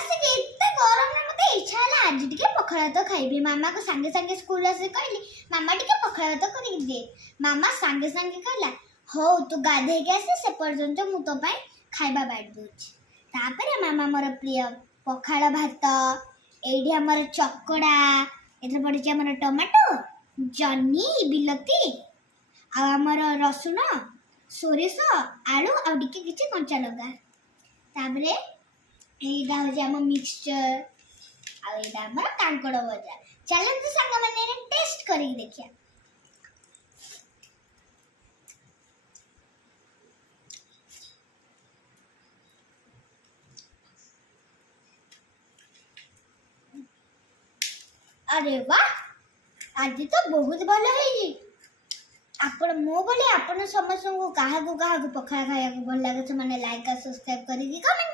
आसिक एते गरम में मते इच्छा हला आज टिके पखाला तो खाइबी। मामा को संगे संगे स्कूल आसे कहली मामा टिके पखाला तो करि दे। मामा संगे संगे कहला हो तू गाधे के आसे से पर्यंत मु तो पाई खाइबा बाट दोछ। तापरे मामा मोर प्रिय पखाला भात एडी हमर चकड़ा एथर पड़ी हमर टमाटो जन्नी बिलती आ हमर रसुन सोरिष आलू आ टिके किछि कंचा लगा। तापरे एटा हो हम मिक्सचर आ एटा हमर कांकड़ भजा। चलंतु संग माने टेस्ट करी देखिया। अरे वाह आज तो बहुत भलो है। आपण मो बोले आपण समस्त को कहा को पखाला खाया को भल लागे से माने लाइक और सब्सक्राइब करी कमेंट